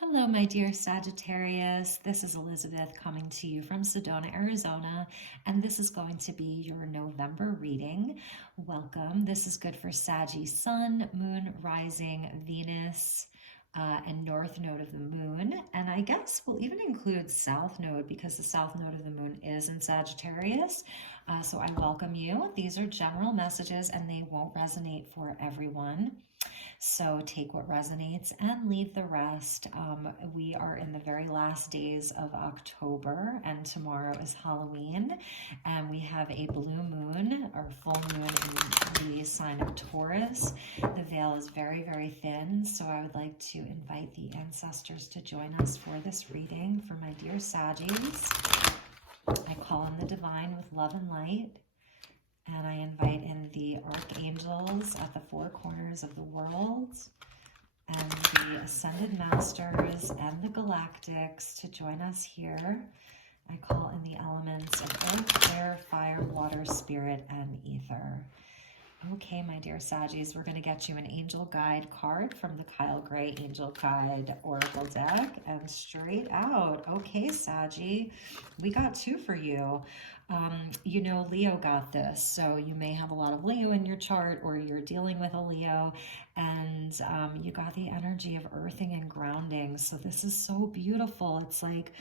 Hello, my dear Sagittarius. This is Elizabeth coming to you from Sedona, Arizona, and this is going to be your November reading. Welcome. This is good for Saggy Sun, Moon, Rising, Venus, and North Node of the Moon. And I guess we'll even include South Node because the South Node of the Moon is in Sagittarius. So I welcome you. These are general messages and they won't resonate for everyone. So take what resonates and leave the rest. We are in the very last days of October, and tomorrow is Halloween. And we have a blue moon or full moon in the sign of Taurus. The veil is very, very thin, so I would like to invite the ancestors to join us for this reading for my dear Saggies. I call in the divine with love and light. And I invite in the archangels at the four corners of the world and the ascended masters and the galactics to join us here. I call in the elements of earth, air, fire, water, spirit, and ether. Okay, my dear Saggies, we're going to get you an angel guide card from the Kyle Gray Angel Guide Oracle deck, and straight out. Okay, Saggy, we got two for you. You know, Leo got this, so you may have a lot of Leo in your chart, or you're dealing with a Leo, and you got the energy of earthing and grounding. So this is so beautiful. It's like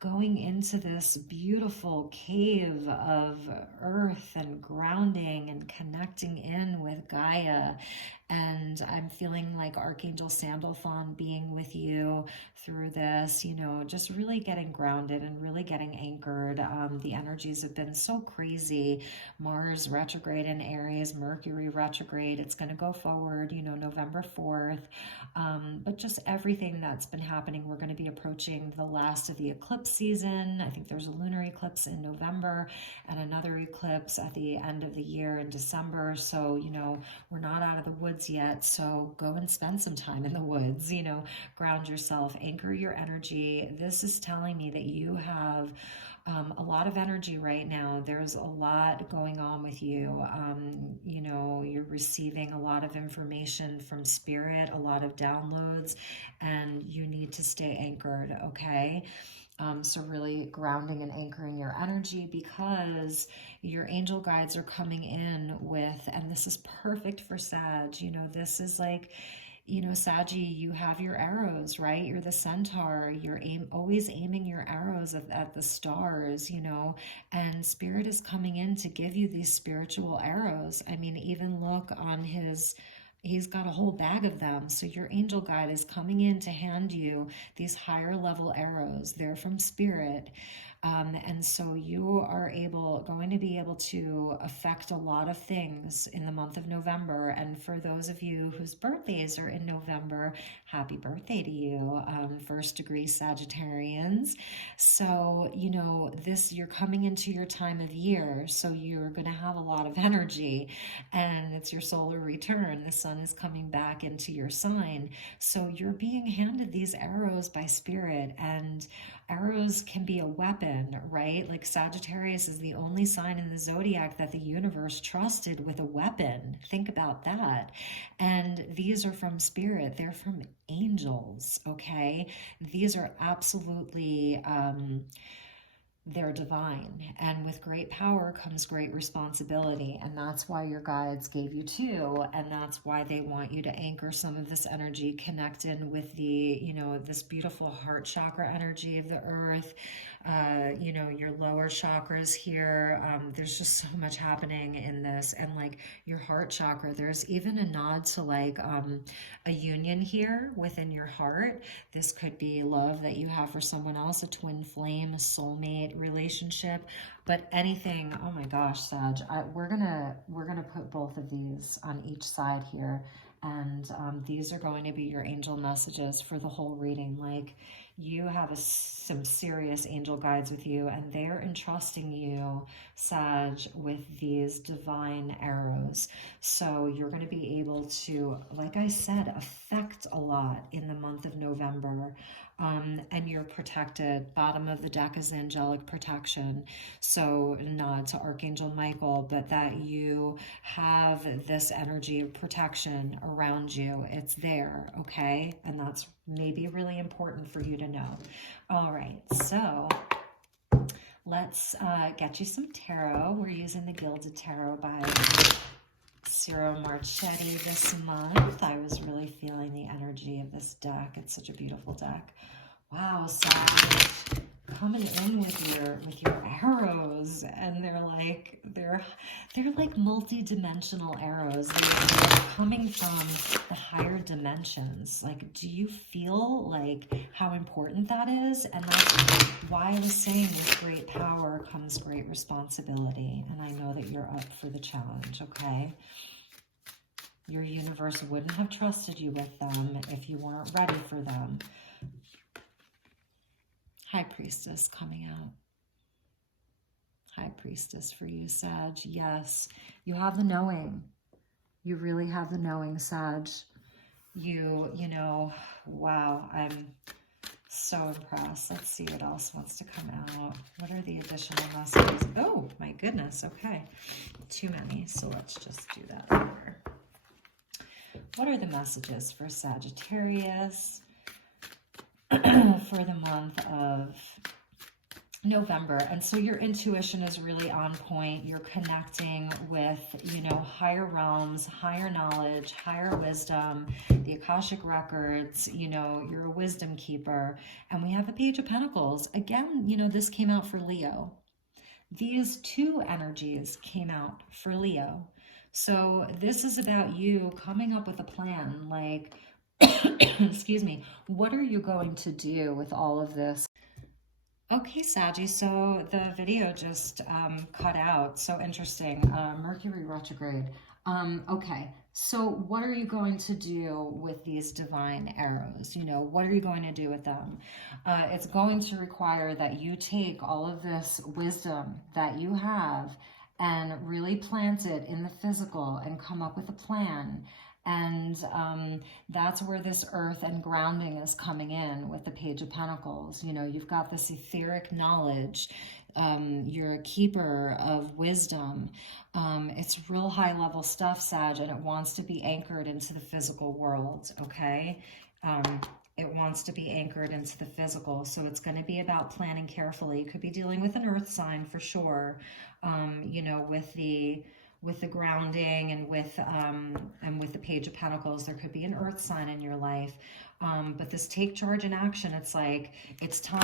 going into this beautiful cave of earth and grounding and connecting in with Gaia. And I'm feeling like Archangel Sandalphon being with you through this, you know, just really getting grounded and really getting anchored. The energies have been so crazy. Mars retrograde in Aries, Mercury retrograde. It's going to go forward, you know, November 4th. But just everything that's been happening, we're going to be approaching the last of the eclipse season. I think there's a lunar eclipse in November and another eclipse at the end of the year in December. So, you know, we're not out of the woods yet. So go and spend some time in the woods, you know, ground yourself, anchor your energy. This is telling me that you have a lot of energy right now. There's a lot going on with you. You know, you're receiving a lot of information from spirit, a lot of downloads, and you need to stay anchored, okay? So really grounding and anchoring your energy, because your angel guides are coming in with, and this is perfect for Sag, you know, this is like, you know, Saggy, you have your arrows, right? You're the centaur. You're always aiming your arrows at the stars, you know, and spirit is coming in to give you these spiritual arrows. I mean, even look on he's got a whole bag of them. So your angel guide is coming in to hand you these higher level arrows. They're from spirit. And so you are going to be able to affect a lot of things in the month of November. And for those of you whose birthdays are in November, happy birthday to you, first degree Sagittarians. So, you know, you're coming into your time of year, so you're going to have a lot of energy, and it's your solar return. The sun is coming back into your sign. So you're being handed these arrows by spirit, and arrows can be a weapon, right? Like Sagittarius is the only sign in the zodiac that the universe trusted with a weapon. Think about that. And these are from spirit. They're from angels, okay? These are absolutely they're divine, and with great power comes great responsibility, and that's why your guides gave you two, and that's why they want you to anchor some of this energy, connect in with the, you know, this beautiful heart chakra energy of the earth, you know, your lower chakras here. There's just so much happening in this, and like your heart chakra, there's even a nod to like a union here within your heart. This could be love that you have for someone else, a twin flame, a soulmate relationship, but anything. Oh my gosh, Sag, we're gonna put both of these on each side here, and these are going to be your angel messages for the whole reading. Like, you have some serious angel guides with you, and they're entrusting you, Sag, with these divine arrows. So you're going to be able to, like I said, affect a lot in the month of November. And you're protected. Bottom of the deck is angelic protection. So nod to Archangel Michael, but that you have this energy of protection around you. It's there, okay? And that's may be really important for you to know. All right, so let's get you some tarot. We're using the Gilded Tarot by Ciro Marchetti this month. I was really feeling the energy of this deck. It's such a beautiful deck. Wow, so coming in with your arrows, and they're like multi-dimensional arrows. They're coming from the higher dimensions. Like, do you feel like how important that is? And that's why I was saying with great power comes great responsibility. And I know that you're up for the challenge, okay? Your universe wouldn't have trusted you with them if you weren't ready for them. High Priestess coming out. High Priestess for you, Sag. Yes, you have the knowing. You really have the knowing, Sag. You know, wow, I'm so impressed. Let's see what else wants to come out. What are the additional messages? Oh, my goodness. Okay, too many. So let's just do that later. What are the messages for Sagittarius for the month of November? And so your intuition is really on point. You're connecting with, you know, higher realms, higher knowledge, higher wisdom, the Akashic records. You know, you're a wisdom keeper. And we have the Page of Pentacles. Again, you know, this came out for Leo. These two energies came out for Leo. So this is about you coming up with a plan, like, excuse me, what are you going to do with all of this? Okay, Saggy, so the video just cut out. So interesting. Mercury retrograde. Okay, so what are you going to do with these divine arrows? You know, what are you going to do with them? It's going to require that you take all of this wisdom that you have and really plant it in the physical and come up with a plan. And that's where this earth and grounding is coming in with the Page of Pentacles. You know, you've got this etheric knowledge. You're a keeper of wisdom. It's real high level stuff, Sag, and it wants to be anchored into the physical world, okay? It wants to be anchored into the physical. So it's going to be about planning carefully. You could be dealing with an earth sign for sure, you know, with the grounding and with the Page of Pentacles. There could be an earth sign in your life. But this take charge and action, it's like, it's time.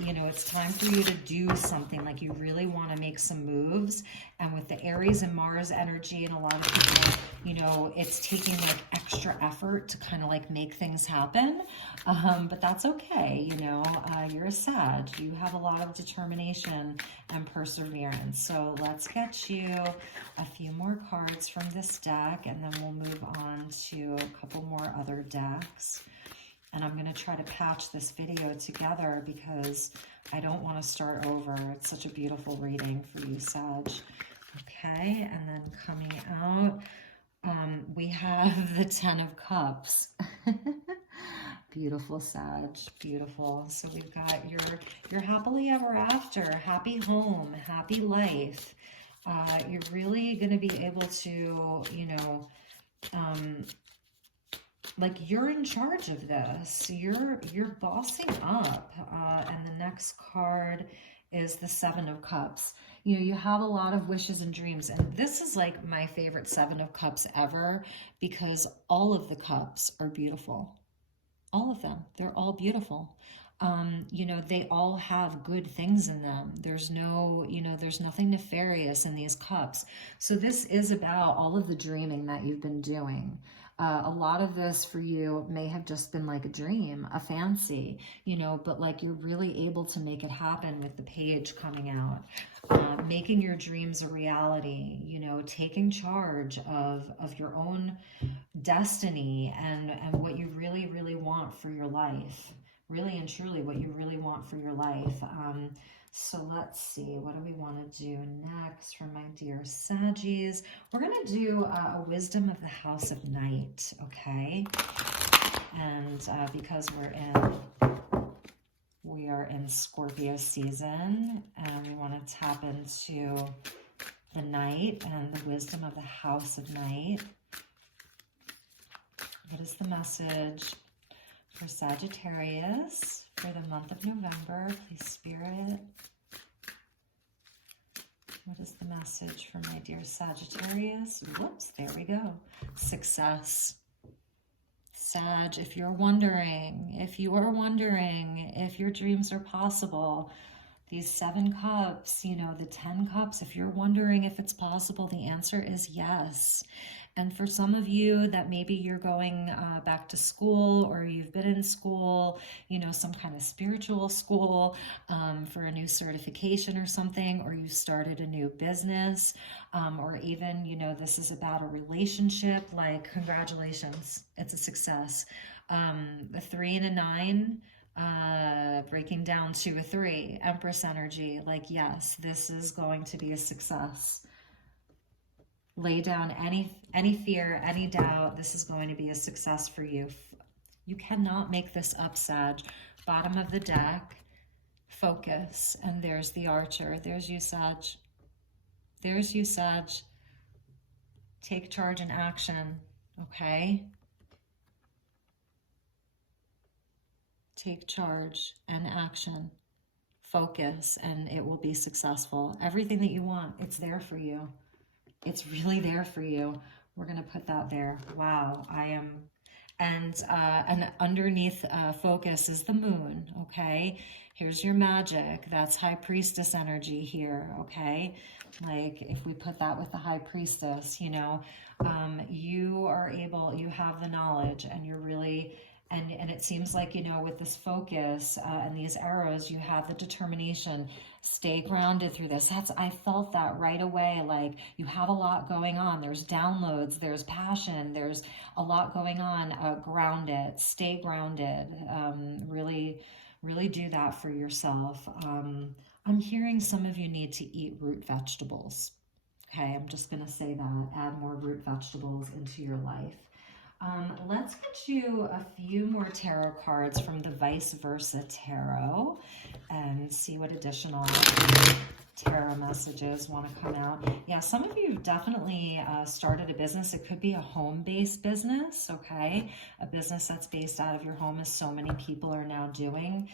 It's time for you to do something. Like, you really want to make some moves. And with the Aries and Mars energy, and a lot of people, you know, it's taking like extra effort to kind of like make things happen. But that's okay. You know, you're a Sag. You have a lot of determination and perseverance. So let's get you a few more cards from this deck, and then we'll move on to a couple more other decks. And I'm going to try to patch this video together because I don't want to start over. It's such a beautiful reading for you, Sag. Okay, and then coming out, we have the Ten of Cups. Beautiful, Sag, beautiful. So we've got your happily ever after, happy home, happy life. You're really going to be able to, you know, like, you're in charge of this. You're bossing up. And the next card is the Seven of Cups. You know, you have a lot of wishes and dreams. And this is like my favorite Seven of Cups ever, because all of the cups are beautiful. All of them. They're all beautiful. You know, they all have good things in them. There's no, you know, there's nothing nefarious in these cups. So this is about all of the dreaming that you've been doing. A lot of this for you may have just been like a dream, a fancy, you know, but like, you're really able to make it happen with the Page coming out, making your dreams a reality, you know, taking charge of your own destiny and what you really, really want for your life. Really and truly what you really want for your life. So let's see, what do we want to do next for my dear Saggies? We're going to do a Wisdom of the House of Night, okay? And because we are in Scorpio season, and we want to tap into the night and the wisdom of the House of Night. What is the message for Sagittarius for the month of November. Please, Spirit. What is the message for my dear Sagittarius? Whoops, there we go. Success. Sag, if you are wondering if your dreams are possible, these 7 cups, the 10 cups, if you're wondering if it's possible, the answer is yes. And for some of you that maybe you're going back to school, or you've been in school, some kind of spiritual school for a new certification or something, or you started a new business, or even, this is about a relationship, like congratulations, it's a success. A 3 and a 9, breaking down to a 3, Empress energy, like, yes, this is going to be a success. Lay down any fear, any doubt. This is going to be a success for you. You cannot make this up, Sag. Bottom of the deck, focus. And there's the Archer. There's you, Sag. There's you, Sag. Take charge and action, okay? Take charge and action. Focus, and it will be successful. Everything that you want, it's there for you. It's really there for you. We're going to put that there. Wow, I am. And underneath focus is the moon, okay? Here's your magic. That's High Priestess energy here, okay? Like, if we put that with the High Priestess, you are able, you have the knowledge, and you're really... And it seems like, with this focus and these arrows, you have the determination. Stay grounded through this. I felt that right away. Like, you have a lot going on. There's downloads, there's passion, there's a lot going on. Ground it. Stay grounded. Really, really do that for yourself. I'm hearing some of you need to eat root vegetables. Okay, I'm just going to say that. Add more root vegetables into your life. Let's get you a few more tarot cards from the Vice Versa Tarot and see what additional tarot messages want to come out. Yeah, some of you have definitely started a business. It could be a home-based business, okay? A business that's based out of your home, as so many people are now doing.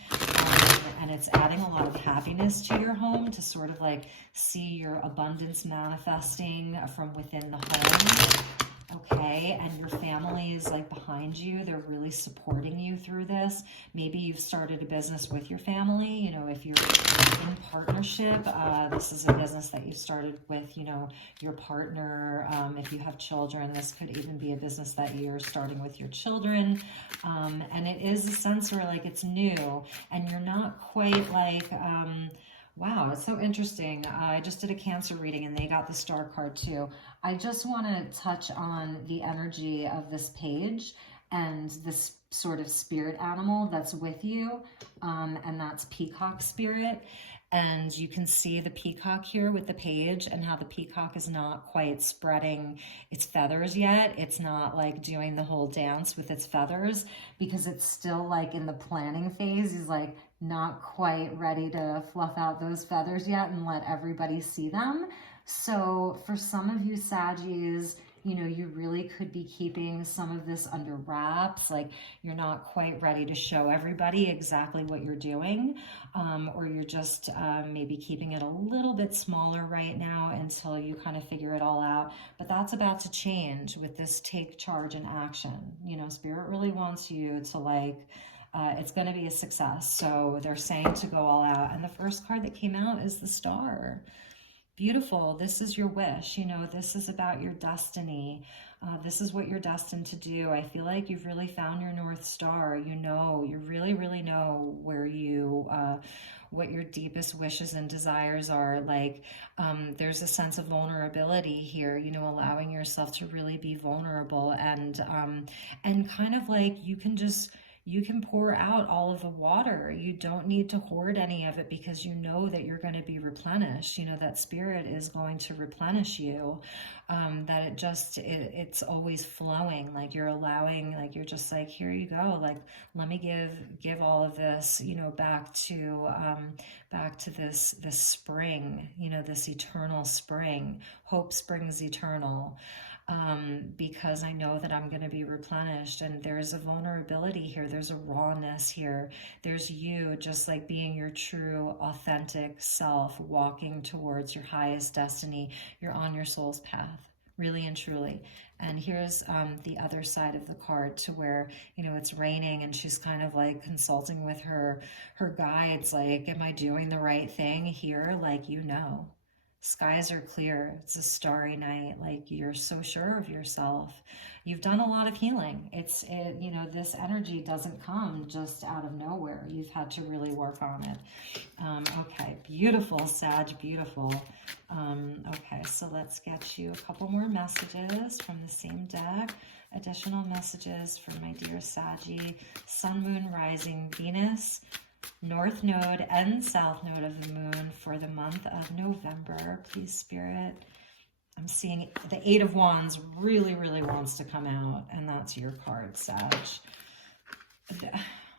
And it's adding a lot of happiness to your home to sort of like see your abundance manifesting from within the home. Okay, and your family is like behind you. They're really supporting you through this. Maybe you've started a business with your family. If you're in partnership, this is a business that you started with, your partner. If you have children, this could even be a business that you're starting with your children. And it is a sense where like it's new and you're not quite like... Wow, it's so interesting. I just did a Cancer reading and they got the star card too. I just want to touch on the energy of this page and this sort of spirit animal that's with you, and that's peacock spirit. And you can see the peacock here with the page and how the peacock is not quite spreading its feathers yet. It's not like doing the whole dance with its feathers because it's still like in the planning phase. He's like not quite ready to fluff out those feathers yet and let everybody see them. So for some of you Saggies, you really could be keeping some of this under wraps. Like you're not quite ready to show everybody exactly what you're doing, or you're just maybe keeping it a little bit smaller right now until you kind of figure it all out. But that's about to change with this take charge and action. Spirit really wants you to like, it's going to be a success. So they're saying to go all out. And the first card that came out is the Star. Beautiful. This is your wish. This is about your destiny. This is what you're destined to do. I feel like you've really found your North Star. You really, really know where what your deepest wishes and desires are. Like, there's a sense of vulnerability here, allowing yourself to really be vulnerable and kind of like you can pour out all of the water. You don't need to hoard any of it because you know that you're going to be replenished. That spirit is going to replenish you, that it's always flowing. Like you're allowing, like you're just like, here you go. Like, let me give all of this, back to this spring, this eternal spring. Hope springs eternal. because I know that I'm going to be replenished. And there's a vulnerability here. There's a rawness here. There's you just like being your true, authentic self, walking towards your highest destiny. You're on your soul's path, really and truly. And here's the other side of the card, to where, you know, it's raining and she's kind of like consulting with her guides, like, am I doing the right thing here? Like, you know. Skies are clear. It's a starry night. Like, you're so sure of yourself. You've done a lot of healing. You know, this energy doesn't come just out of nowhere. You've had to really work on it. Okay, beautiful, Sag, beautiful. Okay, so let's get you a couple more messages from the same deck. Additional messages for my dear Saggy. Sun, Moon, Rising, Venus, North Node and South Node of the Moon for the month of November. Please, Spirit. I'm seeing the Eight of Wands really, really wants to come out, and that's your card, Sag.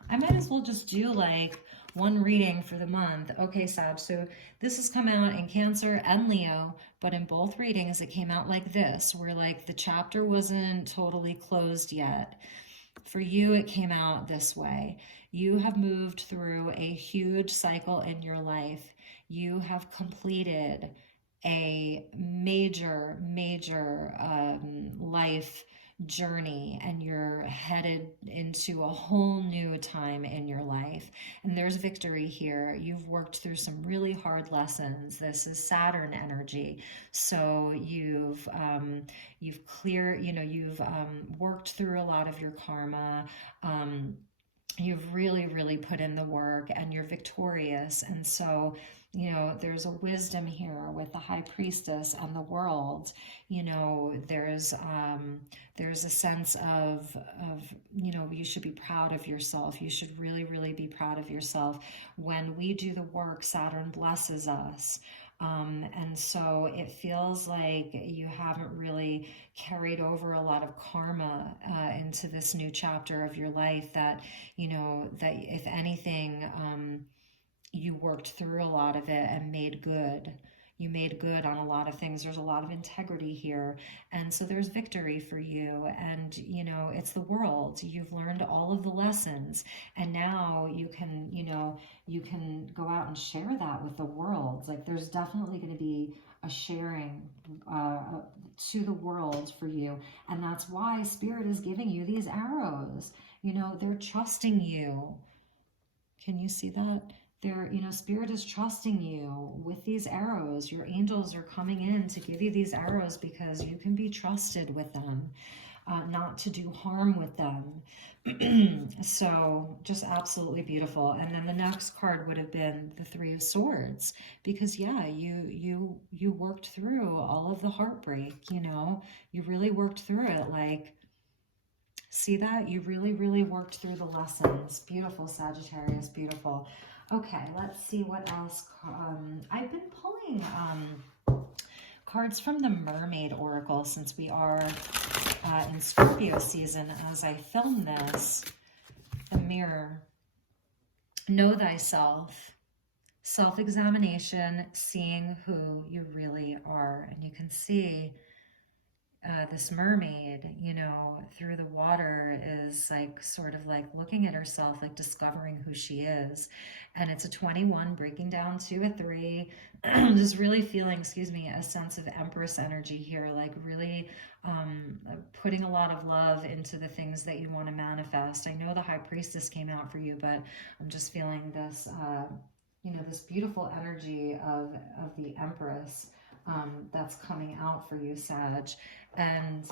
I might as well just do like one reading for the month. Okay, Sag, so this has come out in Cancer and Leo, but in both readings it came out like this, where like the chapter wasn't totally closed yet. For you, it came out this way. You have moved through a huge cycle in your life. You have completed a major, major life journey, and you're headed into a whole new time in your life. And there's victory here. You've worked through some really hard lessons. This is Saturn energy. So you've cleared, you know, you've worked through a lot of your karma. You've really, really put in the work, and you're victorious. And so, you know, there's a wisdom here with the High Priestess and the World. You know, there's a sense of, you know, you should be proud of yourself. You should really, really be proud of yourself. When we do the work, Saturn blesses us. And so it feels like you haven't really carried over a lot of karma into this new chapter of your life, that, you know, that if anything, you worked through a lot of it and made good. You made good on a lot of things. There's a lot of integrity here. And so there's victory for you. And, you know, it's the World. You've learned all of the lessons. And now you can, you know, you can go out and share that with the world. Like, there's definitely going to be a sharing to the world for you. And that's why Spirit is giving you these arrows. You know, they're trusting you. Can you see that? You know, Spirit is trusting you with these arrows. Your angels are coming in to give you these arrows because you can be trusted with them, not to do harm with them. So just absolutely beautiful. And then the next card would have been the Three of Swords, because yeah, you worked through all of the heartbreak. You know, you really worked through it. Like, see that? You really, really worked through the lessons. Beautiful, Sagittarius, beautiful. Okay, let's see what else. I've been pulling cards from the Mermaid Oracle since we are in Scorpio season as I film this. The Mirror. Know thyself. Self-examination, seeing who you really are. And you can see this mermaid, you know, through the water is like sort of like looking at herself, like discovering who she is. And it's a 21 breaking down to a 3. Just really feeling, excuse me, a sense of Empress energy here, like really putting a lot of love into the things that you want to manifest. I know the High Priestess came out for you, but I'm just feeling this, you know, this beautiful energy of the Empress that's coming out for you, Sag. And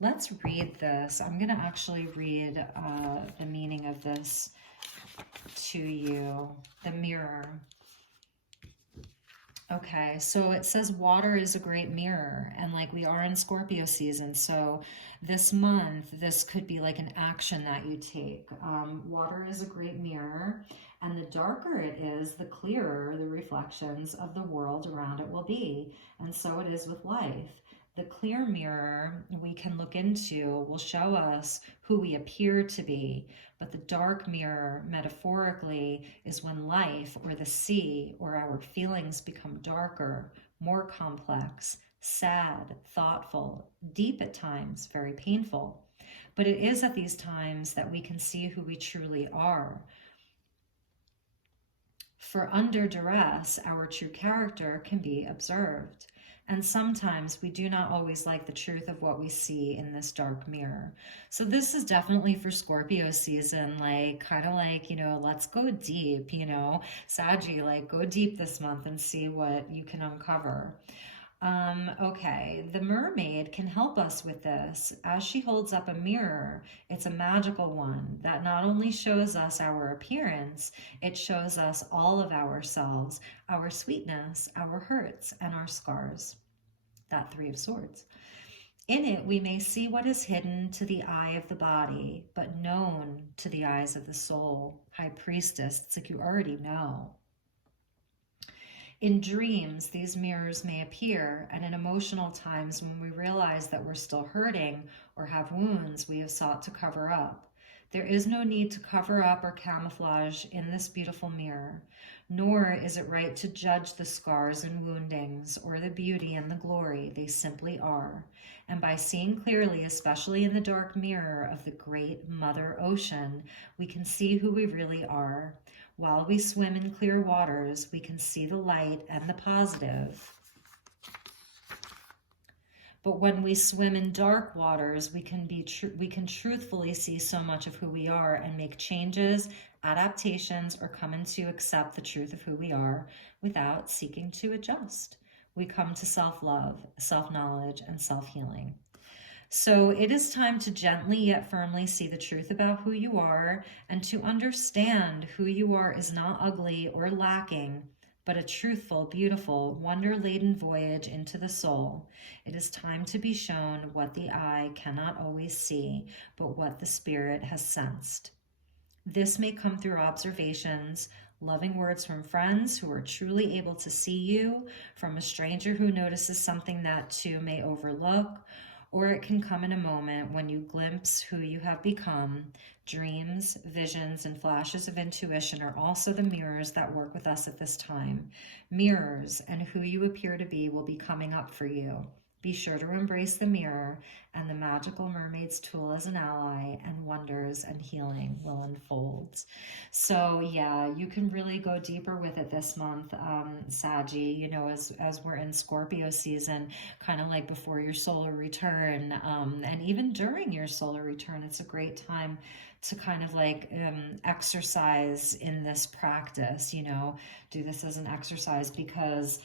let's read this. I'm going to actually read the meaning of this to you. The Mirror. Okay, so it says water is a great mirror, and like we are in Scorpio season, so this month, this could be like an action that you take. Water is a great mirror, and the darker it is, the clearer the reflections of the world around it will be, and so it is with life. The clear mirror we can look into will show us who we appear to be, but the dark mirror, metaphorically, is when life or the sea or our feelings become darker, more complex, sad, thoughtful, deep at times, very painful. But it is at these times that we can see who we truly are. For under duress, our true character can be observed. And sometimes we do not always like the truth of what we see in this dark mirror. So this is definitely for Scorpio season, like kind of like, let's go deep, Saggy, like go deep this month and see what you can uncover. Okay, the mermaid can help us with this. As she holds up a mirror, it's a magical one that not only shows us our appearance, it shows us all of ourselves, our sweetness, our hurts, and our scars. That Three of Swords. In it, we may see what is hidden to the eye of the body, but known to the eyes of the soul. High Priestess, it's like you already know. In dreams, these mirrors may appear, and in emotional times when we realize that we're still hurting or have wounds we have sought to cover up. There is no need to cover up or camouflage in this beautiful mirror, nor is it right to judge the scars and woundings or the beauty and the glory. They simply are. And by seeing clearly, especially in the dark mirror of the great Mother Ocean, we can see who we really are. While we swim in clear waters, we can see the light and the positive. But when we swim in dark waters, we can truthfully see so much of who we are and make changes, adaptations, or come into accept the truth of who we are without seeking to adjust. We come to self-love, self-knowledge, and self-healing. So it is time to gently yet firmly see the truth about who you are and to understand who you are is not ugly or lacking, but a truthful, beautiful, wonder-laden voyage into the soul. It is time to be shown what the eye cannot always see, but what the spirit has sensed. This may come through observations, loving words from friends who are truly able to see you, from a stranger who notices something that too may overlook, or it can come in a moment when you glimpse who you have become. Dreams, visions, and flashes of intuition are also the mirrors that work with us at this time. Mirrors and who you appear to be will be coming up for you. Be sure to embrace the mirror, and the magical mermaid's tool as an ally, and wonders and healing will unfold. So yeah, you can really go deeper with it this month, Saggy, as we're in Scorpio season, kind of like before your solar return, and even during your solar return, it's a great time to kind of like exercise in this practice, do this as an exercise, because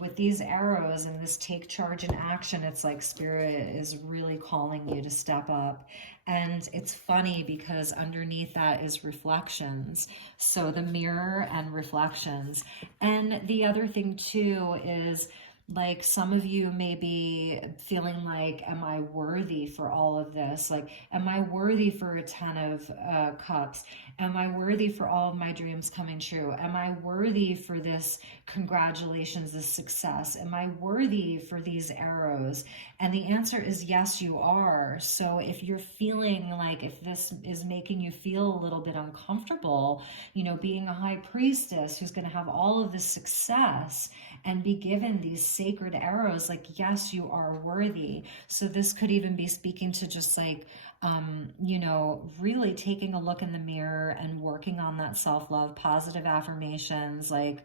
with these arrows and this take charge and action, it's like spirit is really calling you to step up. And it's funny because underneath that is reflections. So the mirror and reflections. And the other thing too is, like, some of you may be feeling like, am I worthy for all of this? Like, am I worthy for a 10 of cups? Am I worthy for all of my dreams coming true? Am I worthy for this congratulations, this success? Am I worthy for these arrows? And the answer is yes, you are. So if you're feeling like, if this is making you feel a little bit uncomfortable, being a high priestess who's going to have all of this success and be given these sacred arrows, like, yes, you are worthy. So this could even be speaking to just like, really taking a look in the mirror and working on that self-love, positive affirmations. Like,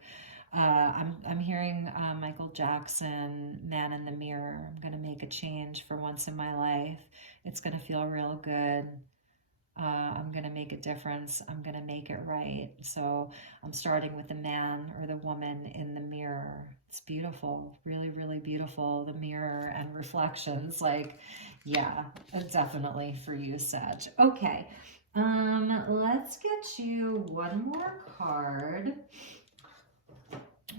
I'm hearing Michael Jackson, Man in the Mirror. I'm going to make a change for once in my life. It's going to feel real good. I'm going to make a difference. I'm going to make it right. So I'm starting with the man or the woman in the mirror. It's beautiful, really, really beautiful. The mirror and reflections, like, yeah, definitely for you, Sag. Okay, let's get you one more card.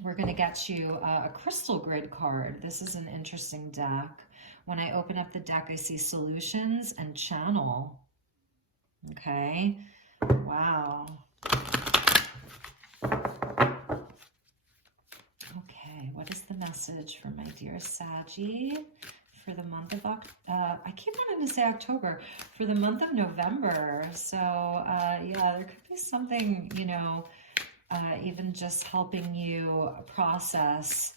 We're going to get you a crystal grid card. This is an interesting deck. When I open up the deck, I see solutions and channel. Okay, wow. Okay, what is the message for my dear Saggy for the month of I keep wanting to say October, for the month of November? So yeah, there could be something, even just helping you process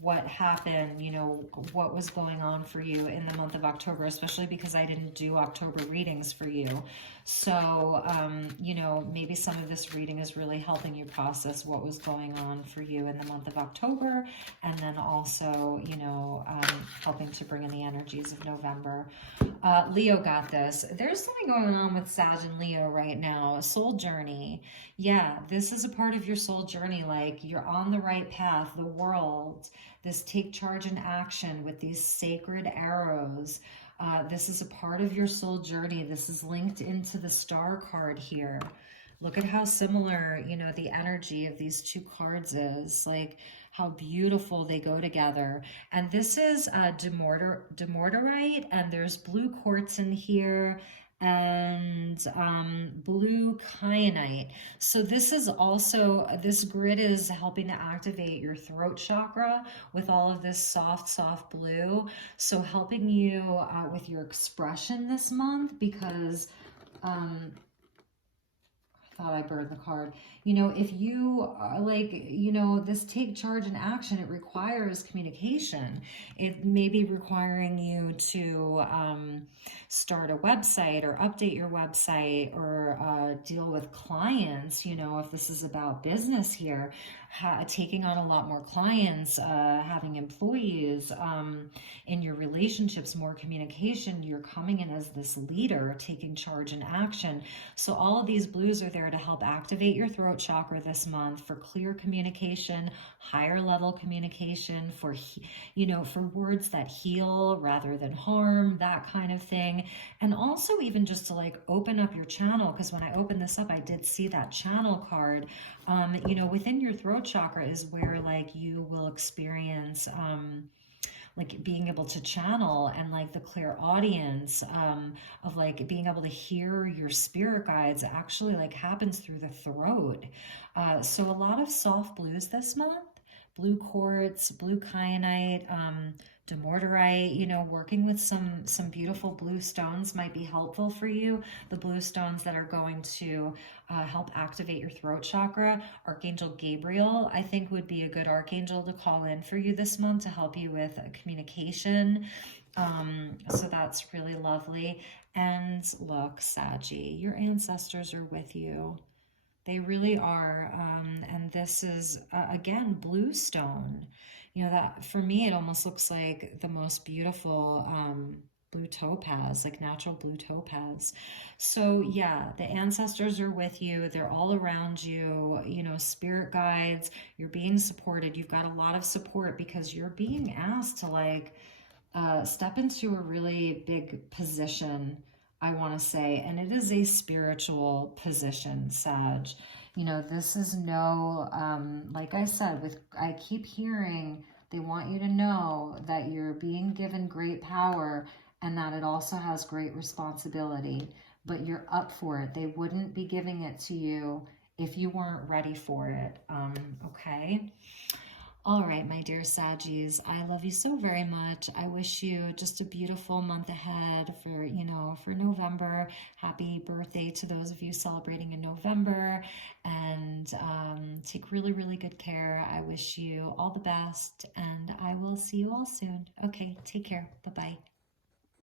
what happened, you know, what was going on for you in the month of October, especially because I didn't do October readings for you. So, you know, maybe some of this reading is really helping you process what was going on for you in the month of October, and then also, you know, helping to bring in the energies of November. Leo got this. There's something going on with Sag and Leo right now, a soul journey. Yeah, this is a part of your soul journey. Like, you're on the right path. The world, this take charge and action with these sacred arrows. This is a part of your soul journey. This is linked into the star card here. Look at how similar, you know, the energy of these two cards is. Like, how beautiful they go together. And this is demorterite, and there's blue quartz in here, and blue kyanite. So this is also, this grid is helping to activate your throat chakra with all of this soft blue. So helping you with your expression this month, because thought I burned the card. You know, if you are like, you know, this take charge and action, it requires communication. It may be requiring you to start a website or update your website, or deal with clients, you know, if this is about business here, taking on a lot more clients, having employees, in your relationships, more communication. You're coming in as this leader, taking charge and action. So all of these blues are there to help activate your throat chakra this month for clear communication, higher level communication, for, you know, for words that heal rather than harm, that kind of thing. And also even just to like open up your channel, because when I opened this up, I did see that channel card. You know, within your throat chakra is where like you will experience like being able to channel, and like the clear audience of like being able to hear your spirit guides actually like happens through the throat. So a lot of soft blues this month, blue quartz, blue kyanite, demorterite, you know, working with some beautiful blue stones might be helpful for you. The blue stones that are going to help activate your throat chakra. Archangel Gabriel, I think, would be a good archangel to call in for you this month to help you with communication. So that's really lovely. And look, Saggy, your ancestors are with you. They really are. And this is, again, blue stone. You know, that for me, it almost looks like the most beautiful blue topaz, like natural blue topaz. So yeah, the ancestors are with you. They're all around you, you know, spirit guides. You're being supported. You've got a lot of support because you're being asked to like step into a really big position, I want to say, and it is a spiritual position, Sag. You know, this is no, like I said, I keep hearing they want you to know that you're being given great power and that it also has great responsibility, but you're up for it. They wouldn't be giving it to you if you weren't ready for it, okay? All right, my dear Saggies, I love you so very much. I wish you just a beautiful month ahead for, you know, for November. Happy birthday to those of you celebrating in November, and take really, really good care. I wish you all the best, and I will see you all soon. Okay, take care. Bye-bye.